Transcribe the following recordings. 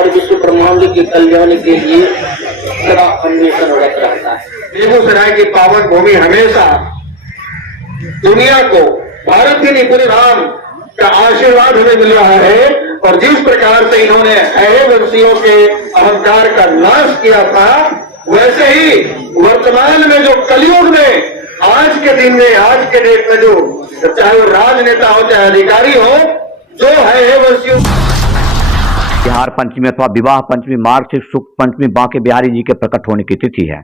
और विश्व ब्रह्मांड के कल्याण के लिए सदा अन्वेषणरत रहता है। बेगूसराय की पावन भूमि हमेशा दुनिया को, भारत के नहीं पूरे राम का आशीर्वाद हमें मिल रहा है। और जिस प्रकार से इन्होंने अरे वंशियों के अहंकार का नाश किया था, वैसे ही वर्तमान में जो कलयुग में आज के दिन में, आज के डेट में जो चाहे वो राजनेता हो चाहे अधिकारी हो, जो है वंशियों। बिहार पंचमी अथवा विवाह पंचमी मार्गशीर्ष शुक्ल पंचमी बांके बिहारी जी के प्रकट होने की तिथि है।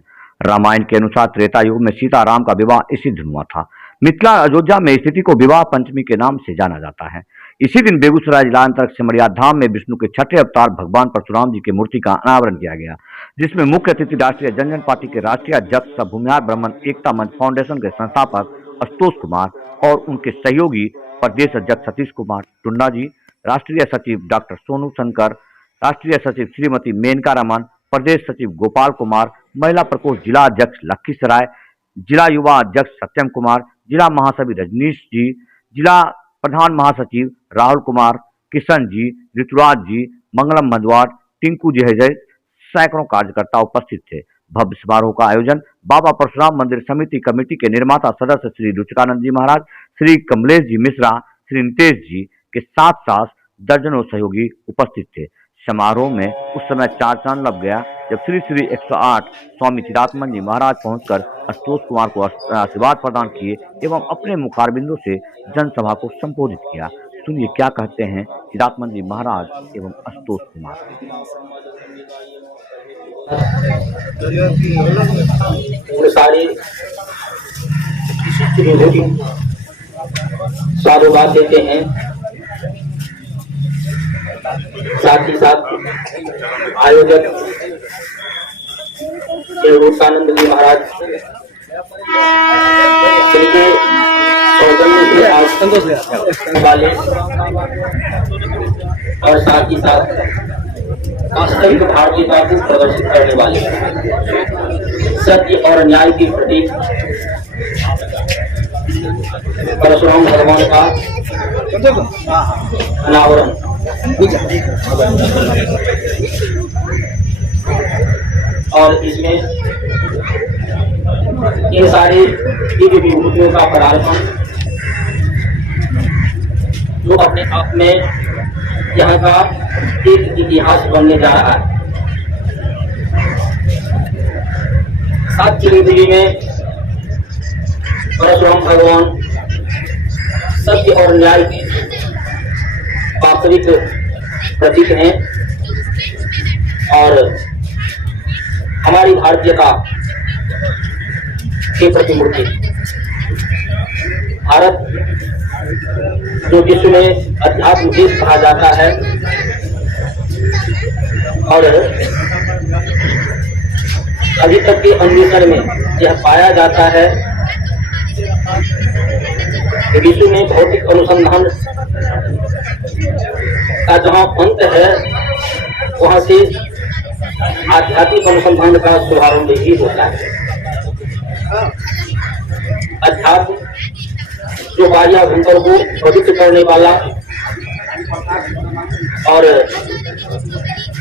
रामायण के अनुसार त्रेता युग में सीता राम का विवाह इसी दिन हुआ था। मिथिला अयोध्या में स्थिति को विवाह पंचमी के नाम से जाना जाता है। इसी दिन बेगूसराय जिला अंतर्गत सिमरिया धाम में विष्णु के छठे अवतार भगवान परशुराम जी की मूर्ति का अनावरण किया गया, जिसमें मुख्य अतिथि राष्ट्रीय जनजन पार्टी के राष्ट्रीय अध्यक्ष सह भूमिहार ब्राह्मण एकता मंच फाउंडेशन के संस्थापक आशुतोष कुमार और उनके सहयोगी प्रदेश अध्यक्ष सतीश कुमार टुंडा जी, राष्ट्रीय सचिव डॉक्टर सोनू शंकर, राष्ट्रीय सचिव श्रीमती मेनका रमन, प्रदेश सचिव गोपाल कुमार, महिला प्रकोष्ठ जिला अध्यक्ष लखीसराय, जिला युवा अध्यक्ष सत्यम कुमार, जिला महासचिव रजनीश जी, जिला प्रधान महासचिव राहुल कुमार, किशन जी, ऋतुराज जी, मंगलम मधवार, टिंकू जी सहित सैकड़ों कार्यकर्ता उपस्थित थे। भव्य समारोह का आयोजन बाबा परशुराम मंदिर समिति कमेटी के निर्माता सदस्य श्री रुचिकानंद जी महाराज, श्री कमलेश जी मिश्रा, श्री नितेश जी के साथ साथ दर्जनों सहयोगी उपस्थित थे। समारोह में उस समय चार चांद लग गया जब श्री श्री 108 स्वामी चिदात्मन जी महाराज पहुंचकर आशुतोष कुमार को आशीर्वाद प्रदान किए एवं अपने मुखारबिंदों से जनसभा को संबोधित किया। सुनिए क्या कहते हैं चिदात्मन जी महाराज एवं आशुतोष कुमार। सारे साधुवाद देते हैं, साथ ही साथ आयोजक श्री रूपानंद जी महाराज वाले और साथ ही साथ वास्तविक भारतीयता को प्रदर्शित करने वाले सत्य और न्याय की प्रतीक परशुराम भगवान का अनावरण और इसमें इन सारे दिव्य विभूतियों का पदार्पण जो अपने आप में यहाँ का एक इतिहास बनने जा रहा है। सात चिरंजीवी में परशुराम भगवान सत्य और न्याय के वास्तविक प्रतीक हैं और हमारी भारतीयता की प्रतिमूर्ति। भारत जो विश्व में अध्यात्म देश कहा जाता है और अभी तक के अन्वेषण में यह पाया जाता है कि विश्व में भौतिक अनुसंधान का जहाँ अंत है वहां से आध्यात्मिक अनुसंधान का शुभारंभ भी होता है। अध्यात्म जो बाह्याभ्यंतर को पवित्र करने वाला और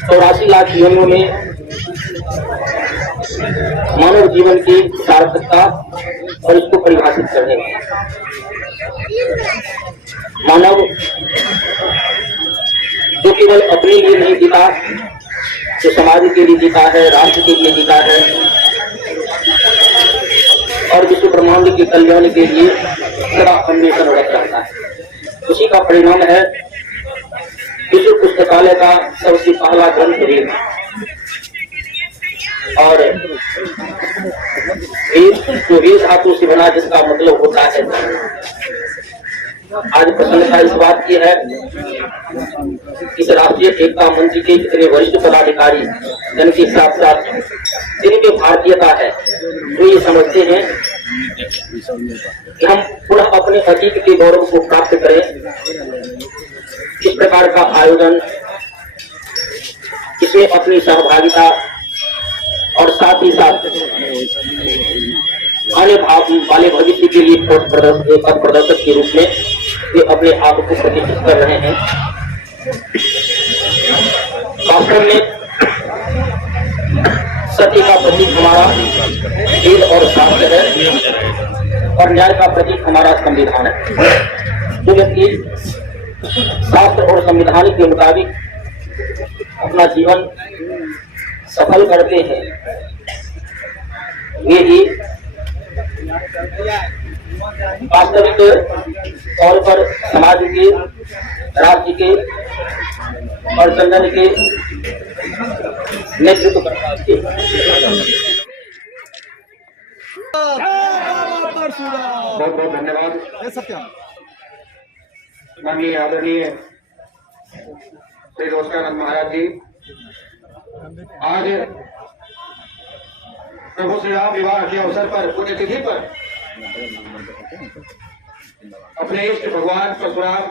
84 लाख योनियों में मानव जीवन की सार्थकता और इसको परिभाषित करने वाला मानव जो केवल अपने लिए नहीं जीता, जो समाज के लिए जीता है, राष्ट्र के लिए जीता है और विश्व ब्रह्मांड के कल्याण के लिए सदा अन्वेषणरत रहता है। उसी का परिणाम है विश्व पुस्तकालय का सबसे पहला ग्रंथ वेद और जो वेद धातु से बना जिसका मतलब होता है। आज प्रसन्नता इस बात की है इस राष्ट्रीय एकता मंच के इतने वरिष्ठ पदाधिकारी जन के साथ साथ जिनकी भारतीयता है जो ये समझते हैं कि हम पुनः अपने अतीत के गौरव को प्राप्त करें। इस प्रकार का आयोजन, इसमें अपनी सहभागिता और साथ ही साथ आने वाले भविष्य के लिए प्रदर्शक के रूप में ये अपने आप को प्रतिष्ठित कर रहे हैं। वास्तव में सत्य का प्रतीक हमारा वेद और शास्त्र है और न्याय का प्रतीक हमारा संविधान है। जो व्यक्ति शास्त्र और संविधान के मुताबिक अपना जीवन सफल करते हैं वे ही वास्तविक तौर पर समाज के, राज्य के और संगठन के नेतृत्व करते हैं। बहुत बहुत धन्यवाद माननीय आदरणीय श्री रोजगानंद महाराज जी। आज प्रभु श्री राम विवाह के अवसर पर, पुण्यतिथि पर अपने इष्ट भगवान परशुराम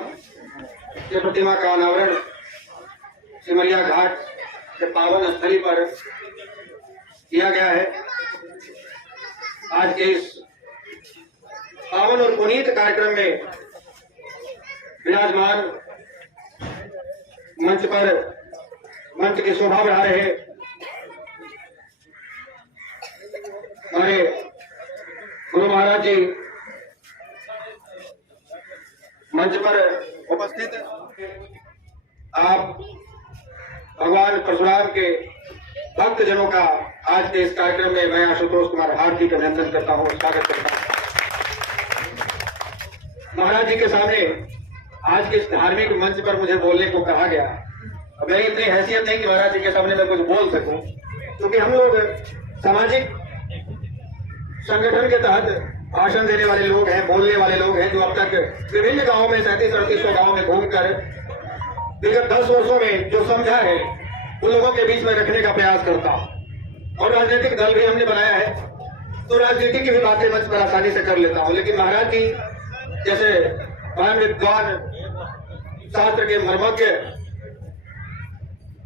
की प्रतिमा का अनावरण सिमरिया घाट के पावन स्थली पर किया गया है। आज के इस पावन और पुनीत कार्यक्रम में विराजमान मंच की शोभा बढ़ा रहे हमारे गुरु महाराज जी मंच पर उपस्थित, आप भगवान परशुराम के भक्त जनों का आज के इस कार्यक्रम में मैं आशुतोष कुमार हार्दिक अभिनंदन करता हूँ, स्वागत करता हूँ। महाराज जी के सामने आज के इस धार्मिक मंच पर मुझे बोलने को कहा गया। मेरी इतनी हैसियत नहीं कि महाराज जी के सामने मैं कुछ बोल सकूं, क्योंकि हम लोग सामाजिक संगठन के तहत भाषण देने वाले लोग हैं, बोलने वाले लोग हैं, जो अब तक विभिन्न गांवों में 3700 गांवों में घूमकर विगत 10 वर्षों में जो समझा है उन लोगों के बीच में रखने का प्रयास करता हूं। और राजनीतिक दल भी हमने बनाया है, तो राजनीति की भी बातें मंच पर आसानी से कर लेता हूं। लेकिन महाराज जी जैसे महान विद्वान, शास्त्र के मर्मज्ञ,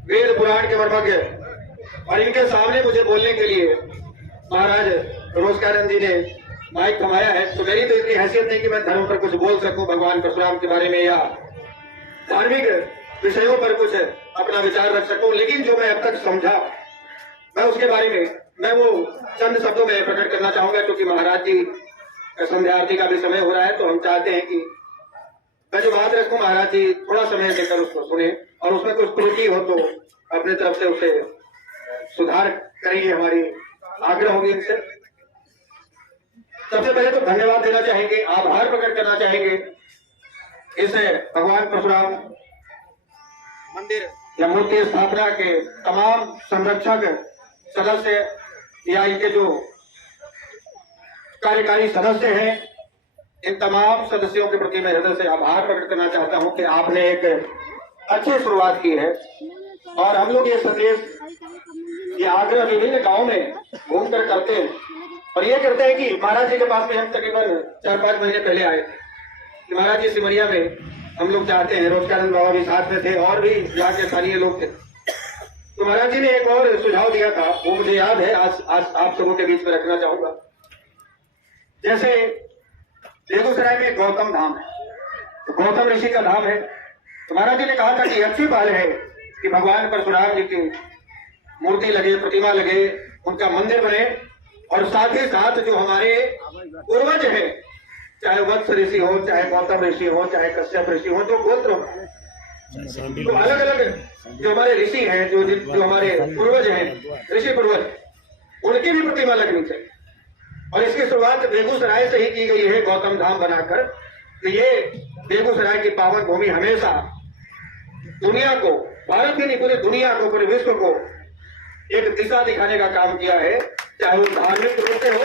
वेद पुराण के मर्मज्ञ, और इनके सामने मुझे बोलने के लिए महाराज रोजगानंद जी ने माइक थमाया है, तो मेरी तो इतनी हैसियत नहीं कि मैं धर्म पर कुछ बोल सकूं, भगवान परशुराम के बारे में या धार्मिक विषयों पर कुछ अपना विचार रख सकूं। लेकिन जो मैं अब तक समझा मैं उसके बारे में मैं वो चंद शब्दों में प्रकट करना चाहूंगा, क्योंकि महाराज जी संध्या आरती का भी समय हो रहा है, तो हम चाहते हैं कि मैं जो बात रखूं महाराज जी थोड़ा समय देकर उसको सुने, और उसमें कुछ त्रुटि हो तो अपने तरफ से उसे सुधार करेंगे, हमारी आग्रह होगी इनसे। सबसे पहले तो धन्यवाद देना चाहेंगे, आभार प्रकट करना चाहेंगे इस भगवान परशुराम मंदिर या मूर्ति स्थापना के तमाम संरक्षक सदस्य या इनके जो कार्यकारी सदस्य हैं, इन तमाम सदस्यों के प्रति मैं हृदय से आभार प्रकट करना चाहता हूं कि आपने एक अच्छी शुरुआत की है। और हम लोग ये संदेश, ये आग्रह विभिन्न गांव में घूमकर करते हैं, और ये करते हैं कि महाराज जी के पास में हम तकरीबन 4-5 महीने पहले आए कि महाराज जी सिमरिया में हम लोग चाहते हैं, रोजगानंद बाबा भी साथ में थे और भी यहाँ के स्थानीय लोग थे, तो महाराज जी ने एक और सुझाव दिया था, वो मुझे याद है, आज आप सबों के बीच में रखना चाहूंगा। जैसे बेगूसराय में गौतम धाम है, तो गौतम ऋषि का धाम है, तो महाराज जी ने कहा था कि अच्छी पहल है कि भगवान परशुराम जी की मूर्ति लगे, प्रतिमा लगे, उनका मंदिर बने, और साथ ही साथ जो हमारे पूर्वज हैं, चाहे वत्स ऋषि हो, चाहे गौतम ऋषि हो, चाहे कश्यप ऋषि हो, जो गोत्र हो, तो अलग अलग जो हमारे ऋषि हैं, जो हमारे पूर्वज हैं, ऋषि पूर्वज, उनकी भी प्रतिमा लगनी चाहिए। और इसकी शुरुआत बेगूसराय से ही की गई है, गौतम धाम बनाकर। तो ये बेगूसराय की पावन भूमि हमेशा दुनिया को, भारत ही नहीं पूरी दुनिया को, पूरे विश्व को एक दिशा दिखाने का काम किया है, चाहे वो धार्मिक रूप से हो,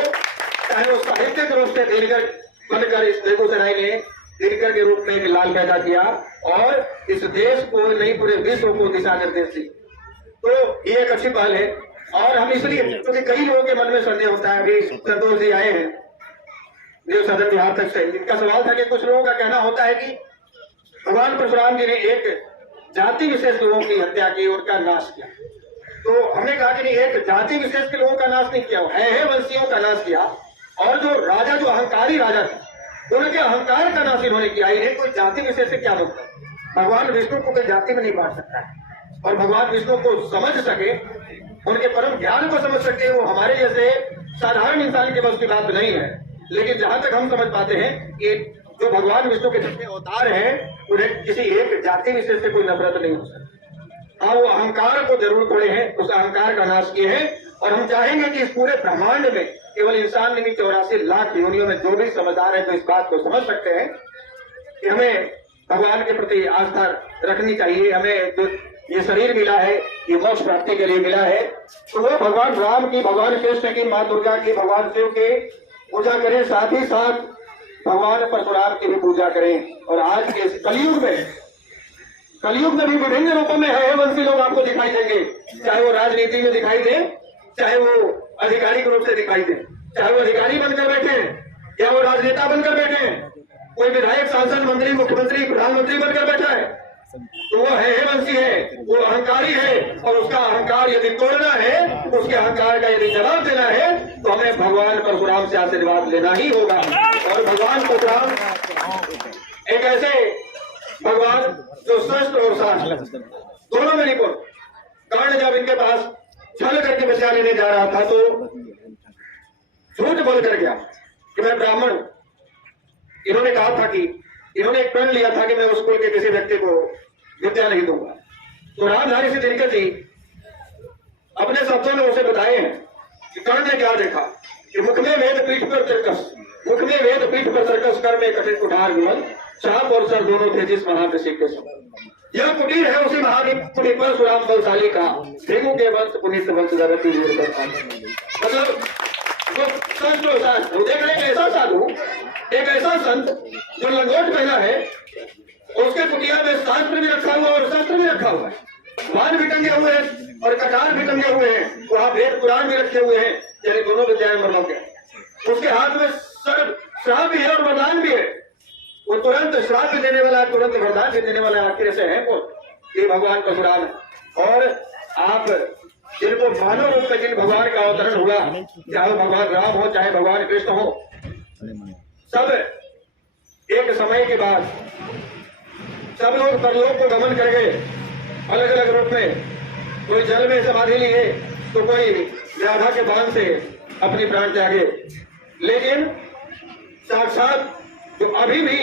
चाहे वो साहित्यिक रूप से दिनकर बनकर इस बेगूसराय ने दिनकर के रूप में एक लाल पैदा किया और इस देश को नहीं पूरे विश्व को दिशा निर्देश दी। तो ये एक अच्छी पहल है। और हम इसलिए, क्योंकि कई लोगों के मन में संदेह होता है, अभी संतोष जी आए हैं देव सदन बिहार तक से, इनका सवाल था कि कुछ लोगों का कहना होता है कि भगवान परशुराम जी ने एक जाति विशेष लोगों की हत्या की, उनका नाश किया। तो हमने कहा कि नहीं, एक जाति विशेष के लोगों का नाश नहीं किया, है वंशियों का नाश किया, और जो राजा, जो अहंकारी राजा थे, उनके अहंकार का नाश इन्होंने किया। इन्हें कोई जाति विशेष से क्या मतलब? भगवान विष्णु को कोई जाति में नहीं बांट सकता है, और भगवान विष्णु को समझ सके, उनके परम ज्ञान को समझ सके, वो हमारे जैसे साधारण इंसान के बस की बात नहीं है। लेकिन जहां तक हम समझ पाते हैं कि जो भगवान विष्णु के जितने अवतार हैं उन्हें किसी एक जाति विशेष से कोई नफरत नहीं हो सकती। हाँ, वो अहंकार को जरूर तोड़े हैं, उस अहंकार का नाश किए हैं। और हम चाहेंगे कि इस पूरे ब्रह्मांड में केवल इंसान नहीं, 84 लाख योनियों में जो भी समझदार है तो इस बात को समझ सकते हैं कि हमें भगवान के प्रति आस्था रखनी चाहिए। हमें जो ये शरीर मिला है ये मोक्ष प्राप्ति के लिए मिला है, तो वो भगवान राम की, भगवान कृष्ण की, माँ दुर्गा की, भगवान शिव की पूजा करें, साथ ही साथ भगवान परशुराम की भी पूजा करें। और आज के इस कलयुग में भी विभिन्न रूपों में है वंशी लोग आपको दिखाई देंगे, चाहे वो राजनीति में दिखाई दे, चाहे वो आधिकारिक रूप से दिखाई दे, चाहे वो अधिकारी बनकर बैठे हैं या वो राजनेता बनकर बैठे हैं, कोई विधायक, सांसद, मंत्री, मुख्यमंत्री, प्रधानमंत्री बनकर बैठा है, तो वो है वंशी है, वो अहंकारी है। और उसका अहंकार यदि तोड़ना है, उसके अहंकार का यदि जवाब देना है, तो हमें भगवान परशुराम से आशीर्वाद लेना ही होगा। और भगवान परशुराम एक ऐसे भगवान जो शस्त्र और शास्त्र दोनों में निपुण। कर्ण जब इनके पास छल करके बचा लेने जा रहा था तो झूठ बोल कर गया कि मैं ब्राह्मण। इन्होंने कहा था कि इन्होंने एक प्रण लिया था कि मैं उस कुल के किसी व्यक्ति को विद्या नहीं दूंगा। तो रामधारी से दिनकर जी अपने शब्दों में उसे बताए हैं कि कर्ण ने क्या देखा कि मुख में वेद पीठ पर सर्कस, मुख में वेद पीठ पर सर्कस, कर में कठिन कुठार विमल, चाप और सर दोनों थे जिस महाऋषि के समान। यह कुटीर है उसी महाकुटी परशुराम बलशाली का, धेनु के वंश पुनीत वंश जगती मतलब देख रहे एक ऐसा साधु, एक ऐसा संत जो लंगोट पहना है, उसके कुटिया में शास्त्र भी रखा हुआ और शस्त्र भी रखा हुआ है, बाण भी टंगे हुए हैं और कटार भी टंगे हुए हैं, वहां वेद पुराण भी रखे हुए हैं, यानी दोनों विद्याएं मरलों के। उसके हाथ में श्राप भी है और वरदान भी है। वो तुरंत श्राप भी देने वाला है, तुरंत वरदान भी देने वाला आखिर से है वो, ये भगवान परशुराम है। और आप जिनको मानव रूप में जिन भगवान का अवतरण हुआ, चाहे भगवान राम हो चाहे भगवान कृष्ण हो, सब एक समय के बाद सब लोग परलोक को गमन कर गए अलग अलग रूप में। कोई जल में समाधि लिए तो कोई राधा के बाण से अपनी प्राण त्यागे। लेकिन साक्षात जो अभी भी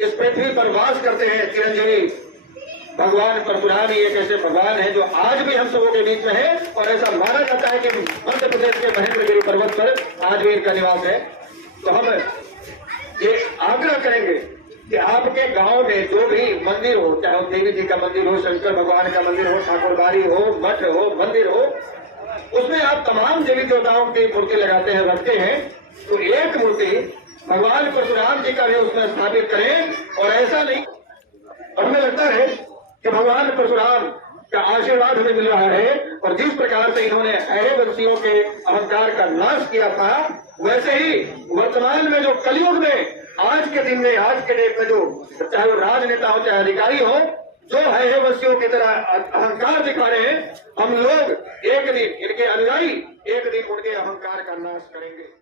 इस पृथ्वी पर वास करते हैं चिरंजीवी भगवान परशुराम ही एक ऐसे भगवान है जो आज भी हम सबों के बीच में है। और ऐसा माना जाता है कि मध्य प्रदेश के महेंद्रगिरी पर्वत पर आज भी इनका निवास है। तो हम ये आग्रह करेंगे कि आपके गांव में जो भी मंदिर हो, चाहे देवी जी का मंदिर हो, शंकर भगवान का मंदिर हो, ठाकुरबाड़ी हो, मठ हो, मंदिर हो, उसमें आप तमाम देवी देवताओं की मूर्ति लगाते हैं, रखते हैं, तो एक मूर्ति भगवान परशुराम जी का भी उसमें स्थापित करें। और ऐसा नहीं, और हमें लगता है कि भगवान परशुराम का आशीर्वाद हमें मिल रहा है। और जिस प्रकार से इन्होंने ऐरे वंशियों के अहंकार का नाश किया था, वैसे ही वर्तमान में जो कलयुग में आज के दिन में, आज के डेट में जो चाहे वो राजनेता हो चाहे अधिकारी हो, जो है वंशियों की तरह अहंकार दिखा रहे हैं, हम लोग एक दिन इनके अनुयायी एक दिन उनके अहंकार का नाश करेंगे।